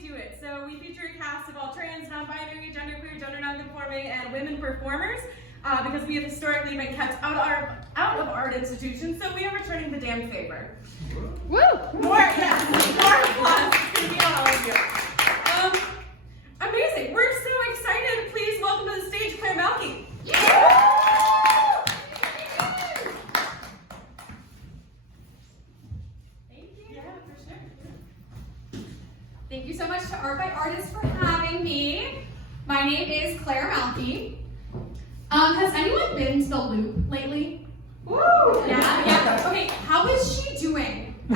we do it. So we feature a cast of all trans, non-binary, genderqueer, gender non-conforming, and women performers because we have historically been kept out of art institutions, so we are returning the damn favor. Woo! More applause. It's going to be on all of you. Amazing. We're so excited. Please welcome to the stage Claire Malkie. Thank you so much to Art by Artists for having me. My name is Claire Malkie. Has anyone been to the Loop lately? Woo! Yeah. Okay, how is she doing? I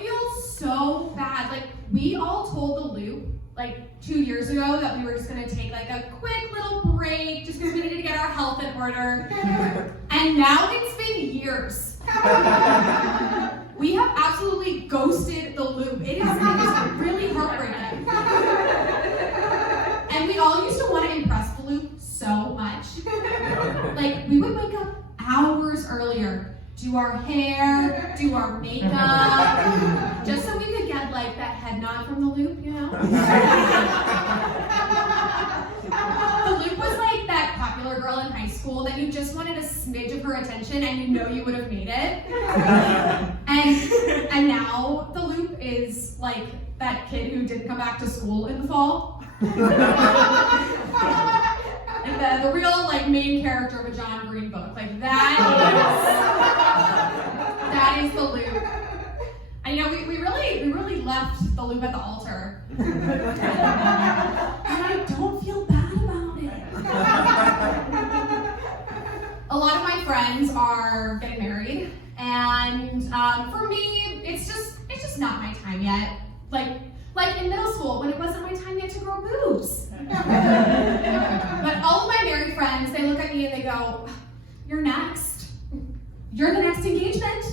feel so bad. Like, we all told the Loop, like, 2 years ago that we were just gonna take, like, a quick little break just because we needed to get our health in order. And now it's been years. We have absolutely ghosted the Loop. It is really heartbreaking. And we all used to want to impress the Loop so much. Like, we would wake up hours earlier, do our hair, do our makeup, just so we could get, like, that head nod from the Loop, you know? The Loop was like that popular girl in high school that you just wanted a smidge of her attention and you know you would have made it. And now the Loop is like that kid who didn't come back to school in the fall. Like the real like main character of a John Green book. Like that is the Loop. And you know, we really left the Loop at the altar. And I don't feel bad about it. A lot of my friends are getting married, and for me, it's just not my time yet. Like in middle school, when it wasn't my time yet to grow boobs. But all of my married friends, they look at me and they go, "You're next. You're the next engagement.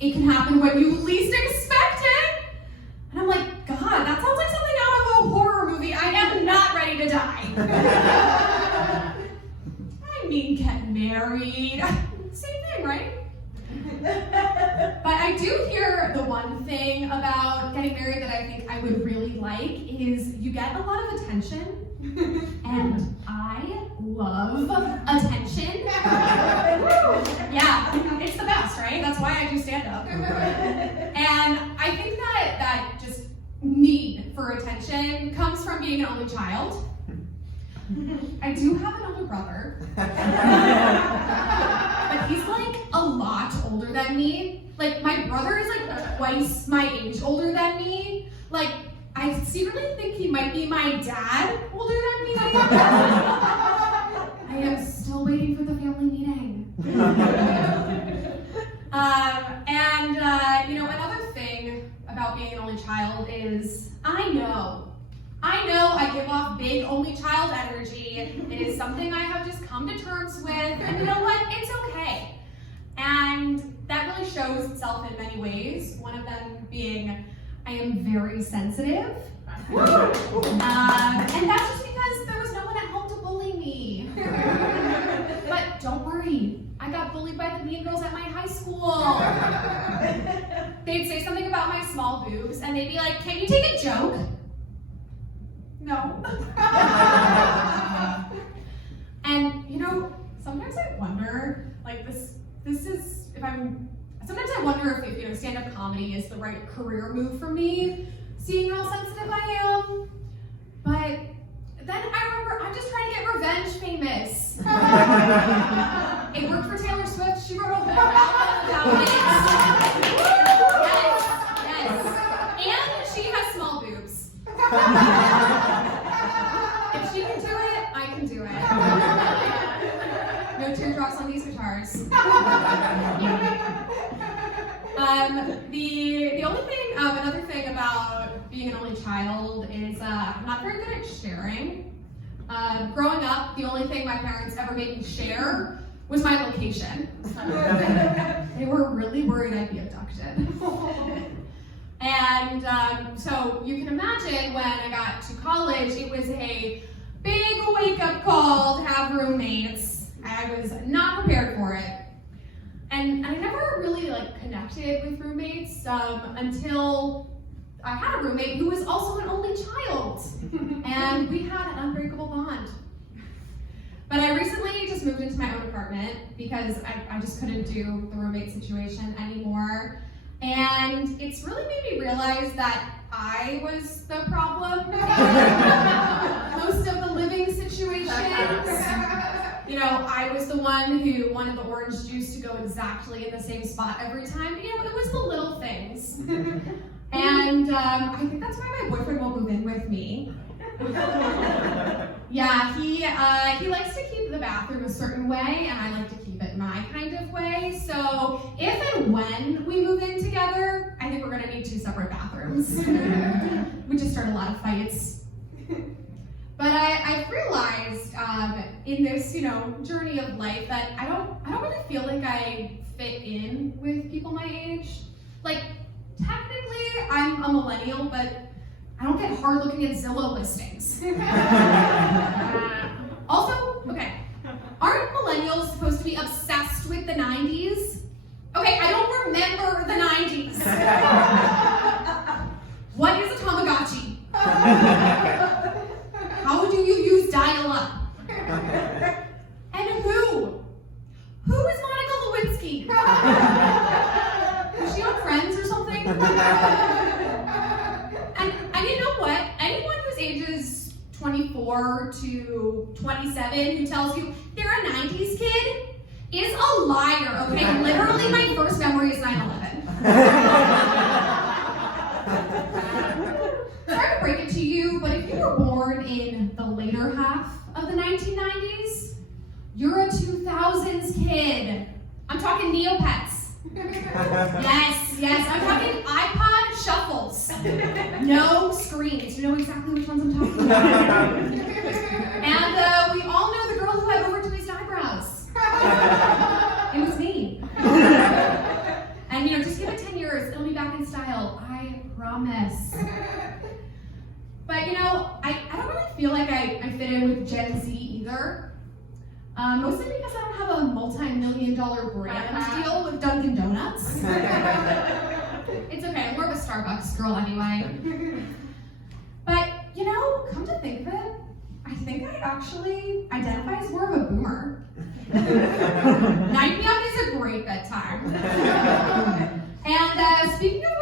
It can happen when you least expect it." And I'm like, God, that sounds like something out of a horror movie. I am not ready to die. I mean, get married. Same thing, right? But I do hear the one thing about getting married that I think I would really like is you get a lot of attention. And I love attention. Yeah, it's the best, right? That's why I do stand-up. And I think that just need for attention comes from being an only child. I do have an older brother. But he's like a lot older than me. Like my brother is like twice my age older than me. Like I secretly think he might be my dad older than me. I am still waiting for the family meeting. You know, another thing about being an only child is I know I give off big only child energy. It is something I have just come to terms with, and you know what? It's okay. And that really shows itself in many ways. One of them being I am very sensitive. And that's just because there was no one at home to bully me. But don't worry, I got bullied by the mean girls at my high school. They'd say something about my small boobs, and they'd be like, "Can you take a joke?" No. And you know, sometimes I wonder, like sometimes I wonder if you know, stand-up comedy is the right career move for me, seeing how sensitive I am. But then I remember I'm just trying to get revenge famous. It worked for Taylor Swift. She wrote a whole album about it. Yes. And she has small boobs. If she can do it, I can do it. No teardrops on these guitars. The only thing, another thing about being an only child is I'm not very good at sharing. Growing up, the only thing my parents ever made me share was my location. They were really worried I'd be abducted. And so you can imagine when I got to college, it was a big wake-up call to have roommates. I was not prepared for it. And I never really like connected with roommates until I had a roommate who was also an only child, and we had an unbreakable bond. But I recently just moved into my own apartment because I just couldn't do the roommate situation anymore. And it's really made me realize that I was the problem in most of the living situations. You know, I was the one who wanted the orange juice to go exactly in the same spot every time. You know, it was the little things. And I think that's why my boyfriend won't move in with me. Yeah, he likes to keep the bathroom a certain way, and I like to keep it my kind of way. So if and when we move in together, I think we're gonna need 2 separate bathrooms. We just start a lot of fights. But I've realized in this, journey of life that I don't really feel like I fit in with people my age. Like, technically, I'm a millennial, but I don't get hard looking at Zillow listings. Also, okay, aren't millennials supposed to be obsessed with the 90s? Okay, I don't remember the 90s. What is a Tamagotchi? How do you use dial-up? And who? Who is Monica Lewinsky? Was she on Friends or something? And you know what? Anyone whose ages 24 to 27 who tells you they're a 90s kid is a liar, okay? Literally, my first memory is 9/11. Sorry to break it to you, but if you were born in the later half of the 1990s, you're a 2000s kid. I'm talking Neopets. Yes, I'm talking iPod shuffles. No screens. You know exactly which ones I'm talking about. And we all know the girl who had over-tweezed eyebrows. It was me. And just give it 10 years, it'll be back in style. I promise. But I don't really feel like I fit in with Gen Z either. Mostly because I don't have a multi-million-dollar brand deal with Dunkin' Donuts. It's okay, I'm more of a Starbucks girl anyway. But, come to think of it, I think I actually identify as more of a boomer. 9 p.m. is a great bedtime. And speaking of